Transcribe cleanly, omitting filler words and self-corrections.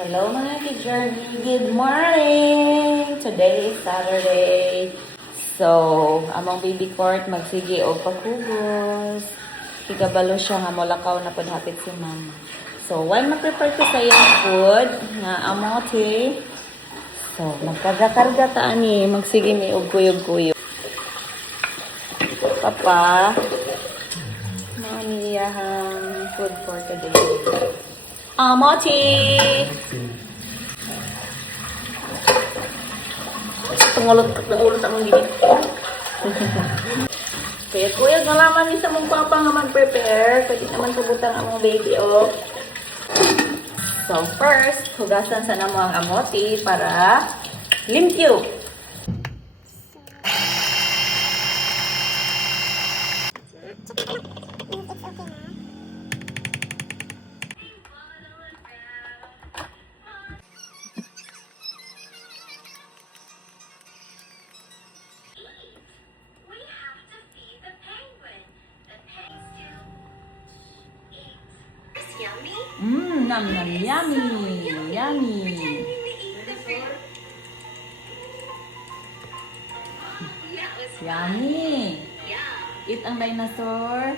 Hello mga ka-journey, good morning! Today is Saturday. So, among baby court magsige og pagkugos. Kikabalo siya nga molakaw na padhapit si mama. So, while mag-prepare ko sa iyong food, nga amote. So, magkarga-karga ta ani, magsige mi og kuyog-kuyog. Papa, maaniyahang food for today. Amote! Pangulot ang gini. Kaya kuya, nalaman ni sa mong papa nga mag-prepare. Pwede naman kabutang ang mga baby, oh. So, first, hugasan sa namo ang amote para limpyo. Nam nam yummy, yummy. Yummy. Eat ang dinosaur.